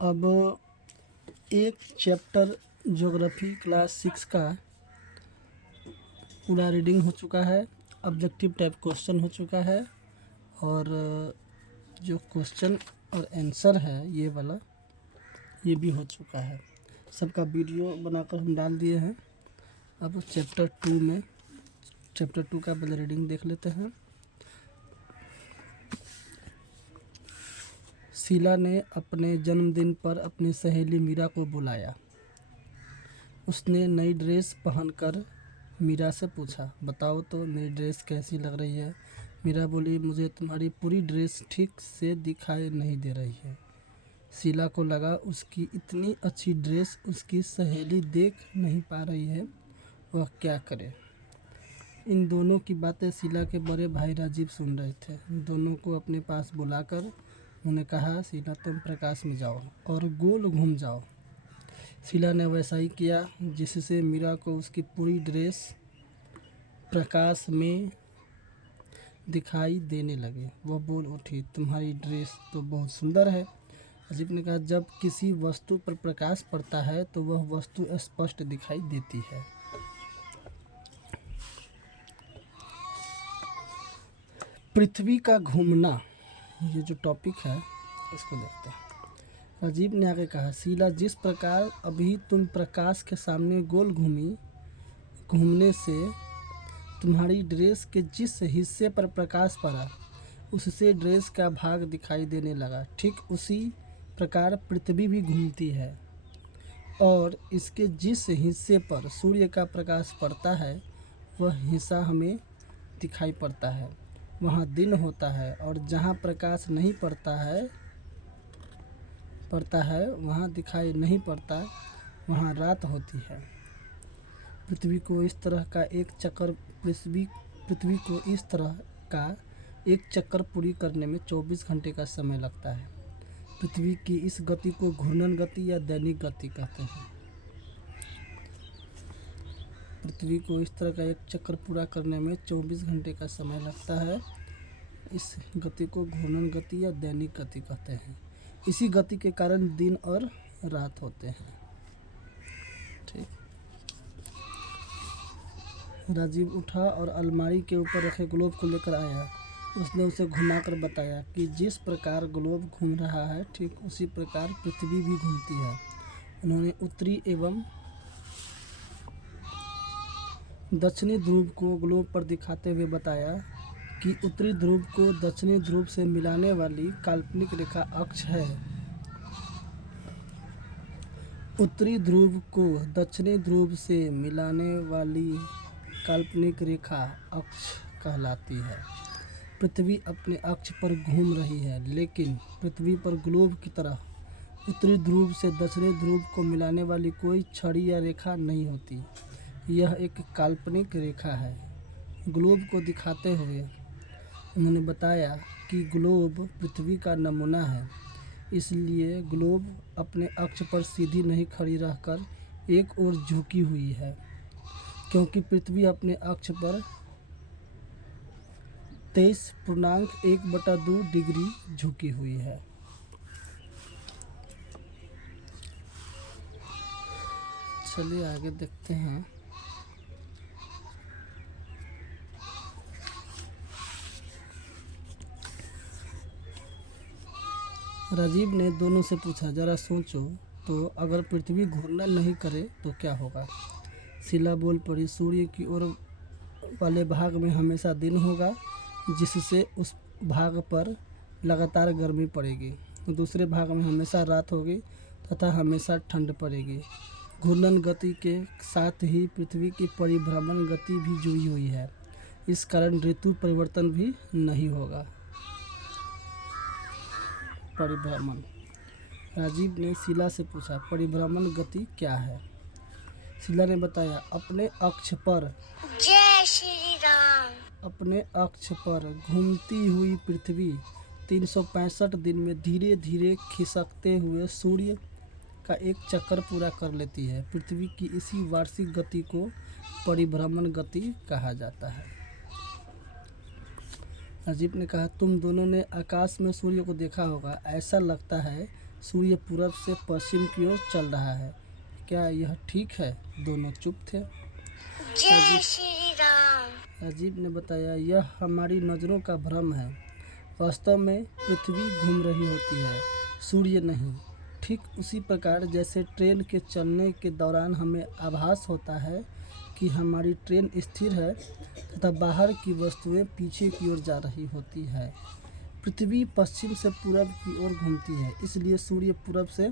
अब एक chapter geography class 6 का पूरा रीडिंग हो चुका है। ऑब्जेक्टिव टाइप क्वेश्चन हो चुका है और जो क्वेश्चन और आंसर है ये वाला ये भी हो चुका है। सबका वीडियो बनाकर हम डाल दिए हैं। अब चैप्टर 2 का पहले रीडिंग देख लेते हैं। शीला ने अपने जन्मदिन पर अपनी सहेली मीरा को बुलाया। उसने नई ड्रेस पहनकर मीरा से पूछा, बताओ तो मेरी ड्रेस कैसी लग रही है। मीरा बोली, मुझे तुम्हारी पूरी ड्रेस ठीक से दिखाई नहीं दे रही है। शीला को लगा उसकी इतनी अच्छी ड्रेस उसकी सहेली देख नहीं पा रही है, वह क्या करे। इन दोनों की बातें शीला के बड़े भाई राजीव सुन रहे थे। दोनों को अपने पास बुलाकर उन्होंने कहा, शीला तुम प्रकाश में जाओ और गोल घूम जाओ। शीला ने वैसा ही किया, जिससे मीरा को उसकी पूरी ड्रेस प्रकाश में दिखाई देने लगे। वह बोल उठी, तुम्हारी ड्रेस तो बहुत सुंदर है। राजीव ने कहा, जब किसी वस्तु पर प्रकाश पड़ता है तो वह वस्तु स्पष्ट दिखाई देती है। पृथ्वी का घूमना, ये जो टॉपिक है इसको देखते हैं। राजीव ने आगे कहा, शीला जिस प्रकार अभी तुम प्रकाश के सामने गोल घूमने से तुम्हारी ड्रेस के जिस हिस्से पर प्रकाश पड़ा उससे ड्रेस का भाग दिखाई देने लगा, ठीक उसी प्रकार पृथ्वी भी घूमती है और इसके जिस हिस्से पर सूर्य का प्रकाश पड़ता है वह हिस्सा हमें दिखाई पड़ता है, वहाँ दिन होता है, और जहाँ प्रकाश नहीं पड़ता है वहाँ दिखाई नहीं पड़ता, वहाँ रात होती है। पृथ्वी को इस तरह का एक चक्कर पूरी करने में 24 घंटे का समय लगता है। पृथ्वी की इस गति को घूर्णन गति या दैनिक गति कहते हैं। पृथ्वी को इस तरह का एक चक्कर पूरा करने में 24 घंटे का समय लगता है। इस गति को घूर्णन गति या दैनिक गति कहते हैं। इसी गति के कारण दिन और रात होते हैं। ठीक। राजीव उठा और अलमारी के ऊपर रखे ग्लोब को लेकर आया। उसने उसे घुमाकर बताया कि जिस प्रकार ग्लोब घूम रहा है ठीक उसी प्रकार पृथ्वी भी घूमती है। उन्होंने उत्तरी एवं दक्षिणी ध्रुव को ग्लोब पर दिखाते हुए बताया कि उत्तरी ध्रुव को दक्षिणी ध्रुव से मिलाने वाली काल्पनिक रेखा अक्ष है। उत्तरी ध्रुव को दक्षिणी ध्रुव से मिलाने वाली काल्पनिक रेखा अक्ष कहलाती है। पृथ्वी अपने अक्ष पर घूम रही है, लेकिन पृथ्वी पर ग्लोब की तरह उत्तरी ध्रुव से दक्षिणी ध्रुव को मिलाने वाली कोई छड़ी या रेखा नहीं होती। यह एक काल्पनिक रेखा है। ग्लोब को दिखाते हुए उन्होंने बताया कि ग्लोब पृथ्वी का नमूना है, इसलिए ग्लोब अपने अक्ष पर सीधी नहीं खड़ी रहकर एक ओर झुकी हुई है, क्योंकि पृथ्वी अपने अक्ष पर 23.1/2 डिग्री झुकी हुई है। चलिए आगे देखते हैं। राजीव ने दोनों से पूछा, जरा सोचो तो अगर पृथ्वी घूर्णन नहीं करे तो क्या होगा। शीला बोल पड़ी, सूर्य की ओर वाले भाग में हमेशा दिन होगा, जिससे उस भाग पर लगातार गर्मी पड़ेगी। दूसरे भाग में हमेशा रात होगी तथा हमेशा ठंड पड़ेगी। घूर्णन गति के साथ ही पृथ्वी की परिभ्रमण गति भी जुड़ी हुई है, इस कारण ऋतु परिवर्तन भी नहीं होगा। परिभ्रमण। राजीव ने शीला से पूछा, परिभ्रमण गति क्या है। शीला ने बताया, अपने अक्ष पर जय श्री राम। अपने अक्ष पर घूमती हुई पृथ्वी 365 दिन में धीरे धीरे खिसकते हुए सूर्य का एक चक्कर पूरा कर लेती है। पृथ्वी की इसी वार्षिक गति को परिभ्रमण गति कहा जाता है। राजीव ने कहा, तुम दोनों ने आकाश में सूर्य को देखा होगा। ऐसा लगता है सूर्य पूरब से पश्चिम की ओर चल रहा है। क्या यह ठीक है? दोनों चुप थे। जय श्री राम। राजीव ने बताया, यह हमारी नज़रों का भ्रम है। वास्तव में पृथ्वी घूम रही होती है, सूर्य नहीं। ठीक उसी प्रकार जैसे ट्रेन के चलने के दौरान हमें आभास होता है कि हमारी ट्रेन स्थिर है तथा बाहर की वस्तुएं पीछे की ओर जा रही होती है। पृथ्वी पश्चिम से पूरब की ओर घूमती है, इसलिए सूर्य पूरब से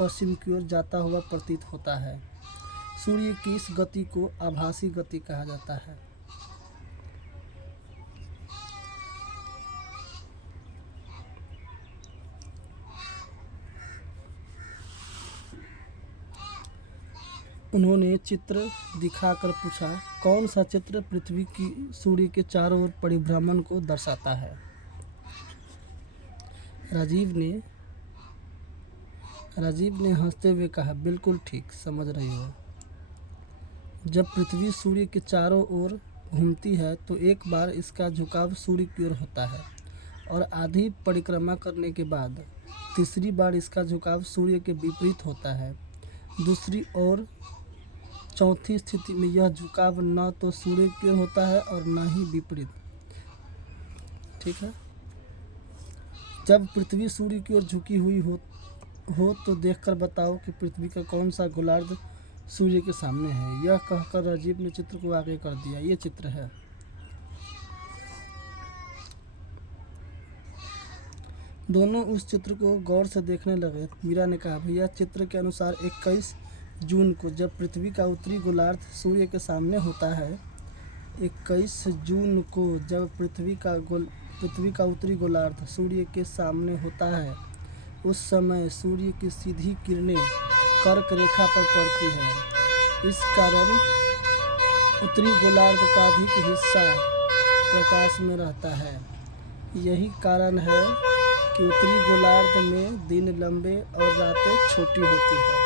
पश्चिम की ओर जाता हुआ प्रतीत होता है। सूर्य की इस गति को आभासी गति कहा जाता है। उन्होंने चित्र दिखाकर पूछा, कौन सा चित्र पृथ्वी की सूर्य के चारों ओर परिभ्रमण को दर्शाता है? राजीव ने हंसते हुए कहा, बिल्कुल ठीक समझ रही हो। जब पृथ्वी सूर्य के चारों ओर घूमती है तो एक बार इसका झुकाव सूर्य की ओर होता है और आधी परिक्रमा करने के बाद तीसरी बार इसका झुकाव सूर्य के विपरीत होता है। दूसरी और चौथी स्थिति में यह झुकाव न तो सूर्य की ओर होता है और न ही विपरीत। ठीक है। जब पृथ्वी सूर्य की ओर झुकी हुई हो तो देखकर बताओ कि पृथ्वी का कौन सा गोलार्ध सूर्य के सामने है। यह कहकर राजीव ने चित्र को आगे कर दिया। ये चित्र है। दोनों उस चित्र को गौर से देखने लगे। मीरा ने कहा, भैया चित्र के अनुसार 21 जून को जब पृथ्वी का उत्तरी गोलार्ध सूर्य के सामने होता है, 21 जून को जब पृथ्वी का उत्तरी गोलार्ध सूर्य के सामने होता है, उस समय सूर्य की सीधी किरणें कर्क रेखा पर पड़ती है। इस कारण उत्तरी गोलार्ध का अधिक हिस्सा प्रकाश में रहता है। यही कारण है कि उत्तरी गोलार्ध में दिन लंबे और रातें छोटी होती है।